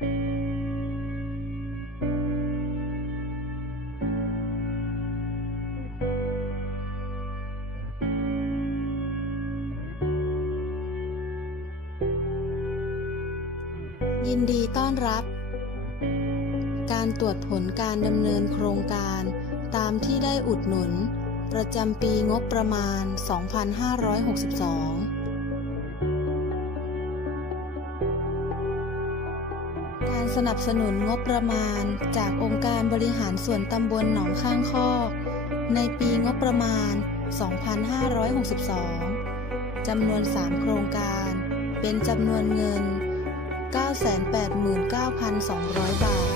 ยินดีต้อนรับ การตรวจผลการดำเนินโครงการตามที่ได้อุดหนุน ประจำปีงบประมาณ 2562 สนับสนุนงบประมาณ จากองค์การบริหารส่วนตำบลหนองข้างคอกในปีงบประมาณ 2562 จำนวน 3 โครงการ เป็นจำนวนเงิน 989,200 บาท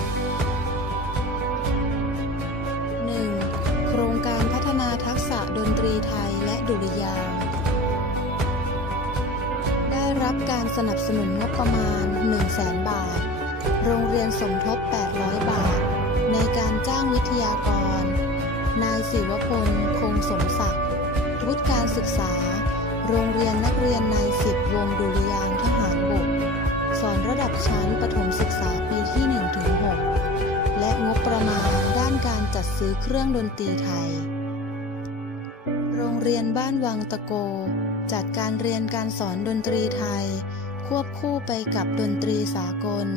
1. โครงการพัฒนาทักษะดนตรีไทยและดุริยางได้รับการสนับสนุนงบประมาณ 100,000บาท โรงเรียนสมทบ 800 บาท ในการจ้างวิทยากร นายศิวพล คงสมศักดิ์วุฒิการศึกษา โรงเรียนนักเรียนนายสิบวงดุริยางค์ทหารบก สอนระดับชั้นประถมศึกษาปีที่1ถึง6และงบประมาณด้านการจัดซื้อเครื่องดนตรีไทย โรงเรียนบ้านวังตะโก จัดการเรียนการสอนดนตรีไทย ควบคู่ไปกับดนตรีสากล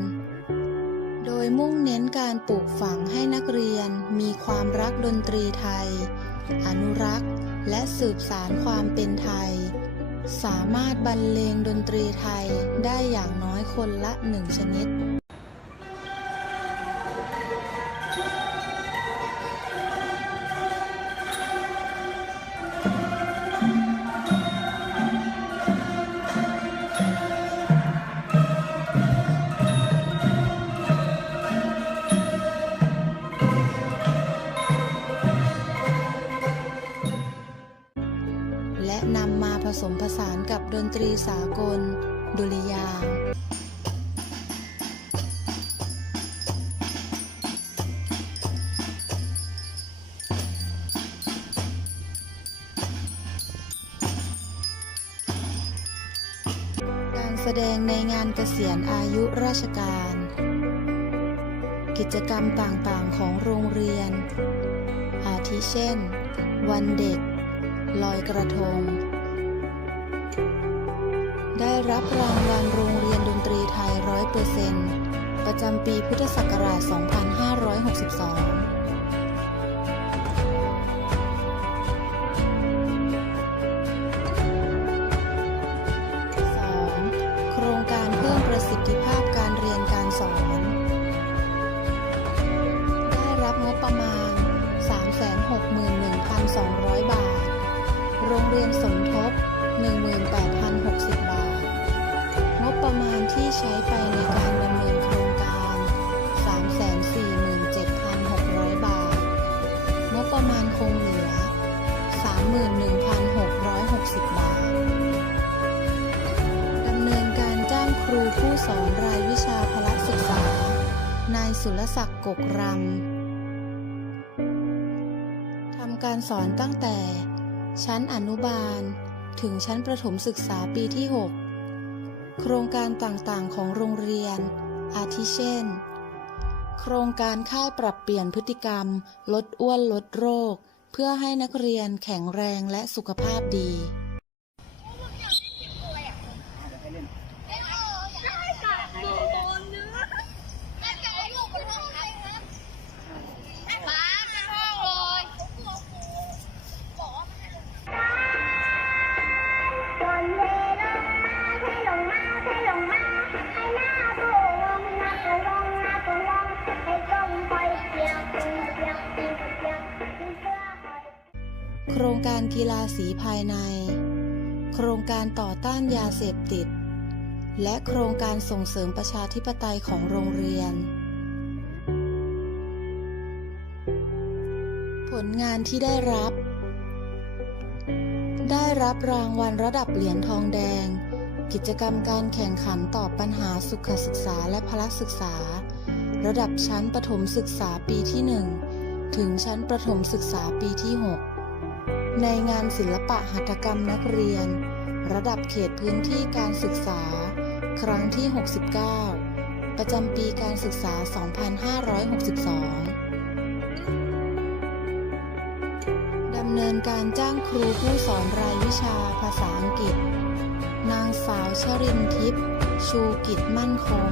โดยมุ่งเน้นการปลูกฝังให้นักเรียนมีความรักดนตรีไทย อนุรักษ์ และสืบสารความเป็นไทย สามารถบรรเลงดนตรีไทยได้อย่างน้อยคนละหนึ่งชนิด สมผสานกับดนตรีสากล ดุริยางการแสดงในงานเกษียณอายุราชการ กิจกรรมต่างๆของโรงเรียน อาทิเช่น วันเด็กลอยกระทง ได้รับรางวัลโรงเรียนดนตรีไทยร้อยเปอร์เซนต์ประจำปีพุทธศักราช 2562 2. โครงการเพิ่มประสิทธิภาพการเรียนการสอน ได้รับงบประมาณ 361,200 บาท โรงเรียนสมทบ 18,060 บาท ที่ใช้ไปในการดำเนินโครงการ 347,600 บาท งบประมาณคงเหลือ 31,660 บาท ดำเนินการจ้างครูผู้สอนรายวิชาพละศึกษา นายสุรศักดิ์กกรำทำการสอนตั้งแต่ ชั้นอนุบาล ถึงชั้นประถมศึกษาปีที่ 6 โครงการต่างๆของโรงเรียน อาทิเช่น โครงการค่ายปรับเปลี่ยนพฤติกรรม ลดอ้วนลดโรค เพื่อให้นักเรียนแข็งแรงและสุขภาพดี โครงการกีฬาสีภายใน โครงการต่อต้านยาเสพติด และโครงการส่งเสริมประชาธิปไตยของโรงเรียน ผลงานที่ได้รับ ได้รับรางวัลระดับเหรียญทองแดง กิจกรรมการแข่งขันตอบปัญหาสุขศึกษาและพละศึกษา ระดับชั้นประถมศึกษาปีที่ 1 ถึงชั้นประถมศึกษาปีที่ 6 ในงานศิลปะหัตถกรรมนักเรียน ระดับเขตพื้นที่การศึกษา ครั้งที่ 69 ประจำปีการศึกษา 2562 ดำเนินการจ้างครูผู้สอนรายวิชาภาษาอังกฤษ นางสาวชรินทิพย์ชูกิจมั่นคง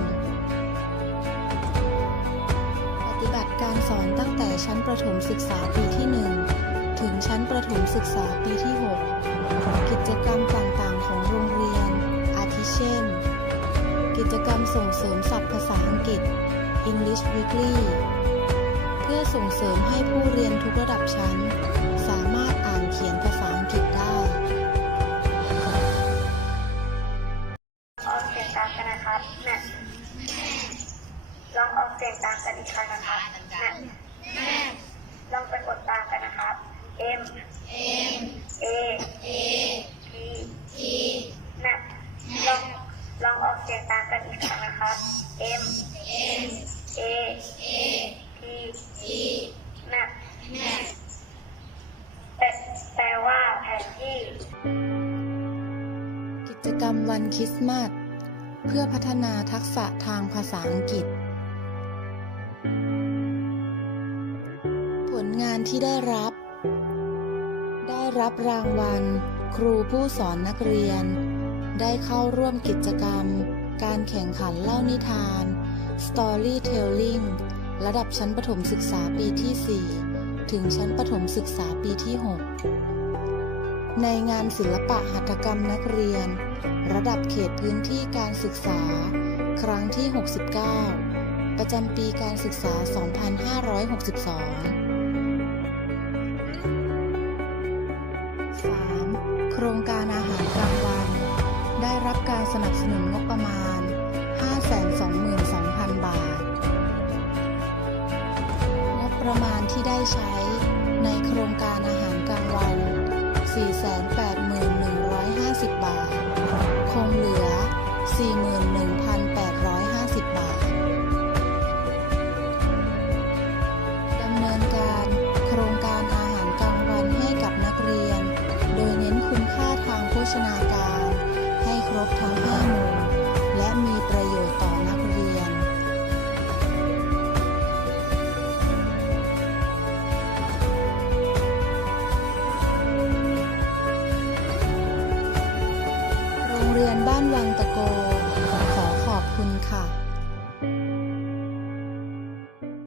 ปฏิบัติการสอนตั้งแต่ชั้นประถมศึกษาปีที่ 1 ถึงชั้นประถมศึกษาปีที่ 6 กิจกรรมต่างๆ ของโรงเรียน อาทิเช่น กิจกรรมส่งเสริมศัพท์ภาษาอังกฤษ English Weekly เพื่อส่งเสริมให้ผู้เรียนทุกระดับชั้น สามารถอ่านเขียนภาษาอังกฤษได้ออกเสียงตามกันนะครับนะลองออกเสียงตามกันอีกครั้งนะครับนะลองไปกดตามกันนะครับ M A P P นะลองลองออกเสียงตามกันอีกครั้งนะครับ M A P P นะแปลว่าแผนที่ กิจกรรมวันคริสต์มาสเพื่อพัฒนาทักษะทางภาษาอังกฤษ ผลงานที่ได้รับ ได้รับรางวัล ครูผู้สอนนักเรียน ได้เข้าร่วมกิจกรรม การแข่งขันเล่านิทาน Storytelling ระดับชั้นประถมศึกษาปีที่ 4 ถึงชั้นประถมศึกษาปีที่ 6 ในงานศิลปะหัตถกรรมนักเรียน ระดับเขตพื้นที่การศึกษา ครั้งที่ 69 ประจำปีการศึกษา 2562 โครงการอาหารกลางวัน ได้รับการสนับสนุนงบประมาณ 522,000 บาท งบประมาณที่ได้ใช้ในโครงการอาหารกลางวัน 481,150 บาท คงเหลือ 41,000 โ